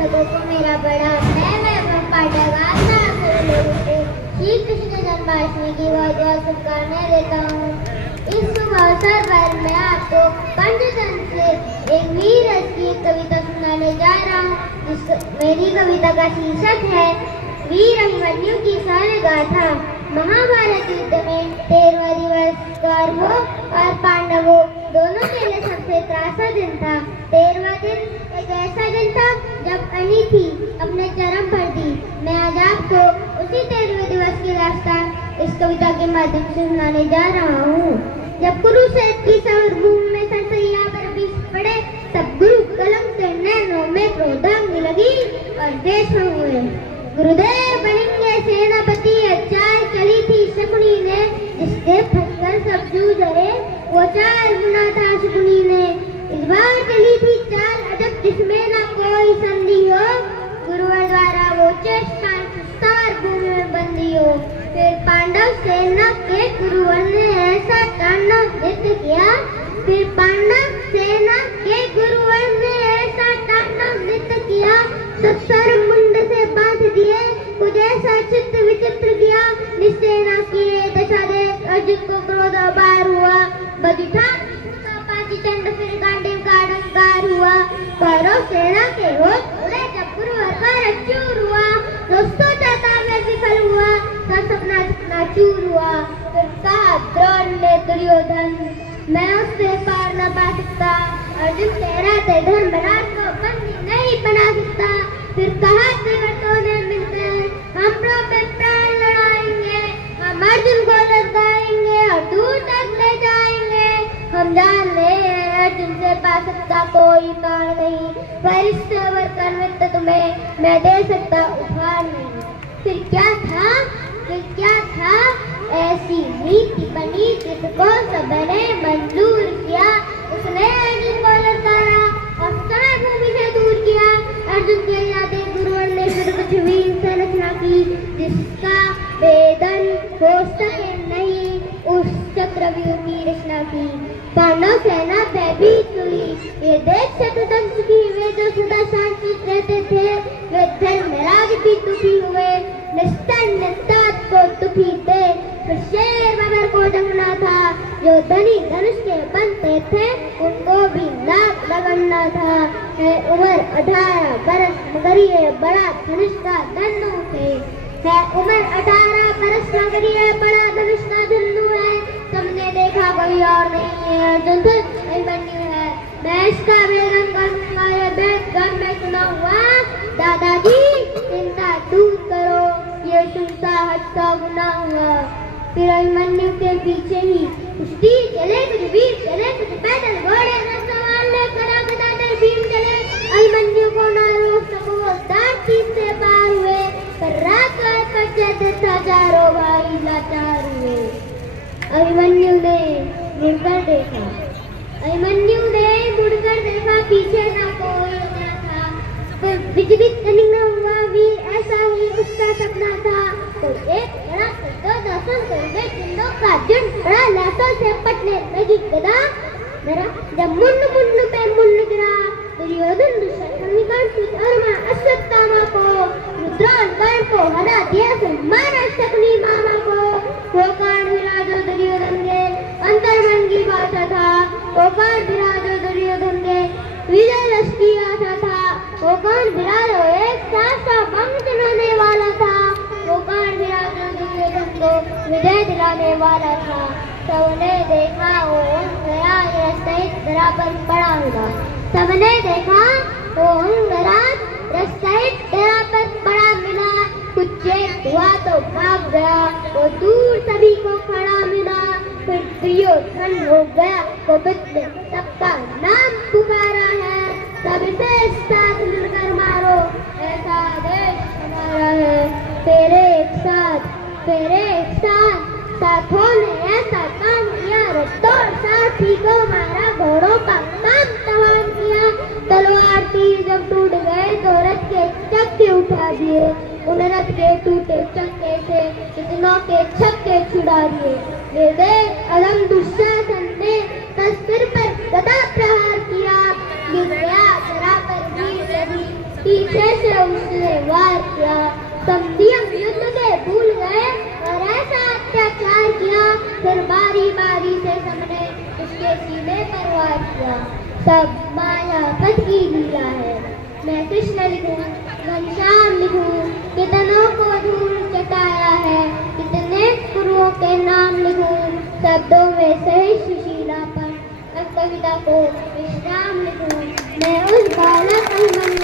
पांडवों को मेरा बड़ा मैं पांडवाना लोगों को श्री कृष्ण जन्माष्टमी की बहुत बहुत शुभकामनाएं देता हूँ। इस शुभ अवसर पर मैं आपको पंचतंत्र से एक वीर रस की कविता सुनाने जा रहा हूँ। मेरी कविता का शीर्षक है वीर अभिमन्यु की शौर्य गाथा। महाभारत युद्ध में 13वां दिवस कौरवों और पांडवों दोनों के लिए सबसे त्रासदा दिन था। 13वां दिन एक ऐसा दिन था जब अनीति अपने चरम पर थी। मैं आज आपको उसी 13वें दिवस की दास्तान इस कविता के माध्यम से सुनाने जा रहा हूँ। जब कुरुक्षेत्र की समरभूमि में सरसैया पर विष पड़े, तब गुरु कलम के नैनों में क्रोधाग्नि लगी और देश में हुए। गुरुदेव बनेंगे सेनापति अचार चली थी शकुनी ने, जिससे फंसकर सब जूझ रहे वो 4 गुना था शकुनी ने। इस बार चली थी 4 अजब जिसमें ना कोई संधि हो, गुरुवर द्वारा वो चेष्टा सुस्तार भूमि में बंदी हो। फिर पांडव सेना के गुरुवर ने ऐसा तांडव नृत्य किया, फिर पांडव सेना के गुरुवर ने ऐसा तांडव नृत्य किया, सब सर मुंड से बांध दिए, कुछ ऐसा चित्र विचित्र किया, निश्चय की दशा देख अर्जुन को क्रोध अपार हुआ। बदिठा पांची चंड फिर गांडीव का डंकार हुआ। कौरव सेना के होश उड़े जब गुरुवर का चूर हुआ। दोस्तों चाहता मैं विफल हुआ, सब सपना सपना चूर हुआ। फिर कहा द्रोण ने दुर्योधन, मैं उससे पार न पा सकता। अर्जुन कह रहा था धर्मराज को बंदी नहीं बना सकता। फिर कहा त्रिवर्तों ने मिलकर हम पे प्राण लड़ाएंगे, हम अर्जुन को लड़ाएंगे और दूर तक ले जाएंगे। हम जान ले अर्जुन से पा सकता कोई प्राण नहीं, पर इससे बढ़कर मित्र तुम्हें मैं दे सकता उपहार नहीं। फिर क्या था ऐसी नीति बनी जिसको सबने मंजूर किया। उसने अर्जुन को ललकारा और समरभूमि से दूर किया। अर्जुन के यादे गुरुवर ने फिर कुछ वीर संरचना की, जिसका वेदन हो सके नहीं, उस चक्रव्यूह की रचना की। पांडव सेना भयभीत हुई, ये देख शतदंश की वे जो सदा शांत रहते थे, वे धर्मराज भी दुखी हुए। निस्तात को दुखी थे, फिर शेर बबर को जमना था। जो धनी धनुष के बनते थे, उनको भी लाख लगना था। है उम्र 18 बरस मगर ये बड़ा धनुष का धनु है। उम्र 18 बरस मगर ये बड़ा धनुष का धनु है। तुमने देखा कोई और नहीं है, अर्जुन अभिमन्यु है। मैं इसका वेदन करूंगा, ये वेद गण में सुना हुआ। दादाजी चिंता दूर करो, ये सुनता हटता गुना हुआ। फिर अभिमन्यु के पीछे ही कुछ तीर चले, कुछ वीर चले, कुछ पैदल घोड़े न सवार लेकर गदाधर भीम चले। अभिमन्यु को न रोक सको दार चीज से पार हुए, पर रात पर जैसे था चारों भाई लाचार हुए। अभिमन्यु ने मुड़कर देखा, पीछे न कोई न था। फिर विचलित नहीं हुआ, वीर ऐसा ही उसका सपना था। तो एक बड़ा तो दर्शन करके चिंदों का झुंड बड़ा लातों से पटने लगी गदा। जब मुंड पे मुंड गिरा, दुर्योधन दुष्कर्मा अश्वत्थामा को रुद्रान कर्ण को हरा दिया, फिर मारा शकुनी मामा को। वो कांड गिरा जो दुर्योधन के अंतर्मन की भाषा था, वो कांड गिरा जो दुर्योधन के विजय रस की आशा था। वो कांड गिरा जो एक साथ का भंग दिलाने वाला था, वो कांड गिरा जो दुर्योधन को विजय दिलाने वाला था। सबने देखा वो गया सहित धरा पर पड़ा मिला। सबने देखा वो अंगराज सहित धरा पर पड़ा मिला। कुछ चेत हुआ तो भाग गया, वो दूर सभी को खड़ा मिला। फिर दुर्योधन हो गया, वो ने सबका नाम पुकारा है। सब इसे साथ मिलकर मारो, ऐसा देश हमारा है। तेरे एक साथ साथों ने ऐसा काम किया, रत्तों साथी को मारा, घोड़ों का काम तमाम किया। तलवार तीर जब टूट गए तो रथ के चक्के उठा दिए, उन रथ के टूटे चक्के से कितनों के छक्के छुड़ा दिए। वे देख अदम दुशासन ने तस्वीर पर गदा प्रहार किया, गिर गया धरा पर वीर रवि, पीछे उसने वार किया। संधियम युद्ध से भूल गए और ऐसा अत्याचार किया, फिर बारी बारी से सबने उसके सीने पर वार किया। सब मायापत की लीला है। मैं कृष्ण लिखूं, घनश्याम लिखूं, कितनों को धूल चटाया है, कितने गुरुओं के नाम लिखूं, शब्दों में सही सुशीला पर कविता को विश्राम लिखूं। मैं उस बालक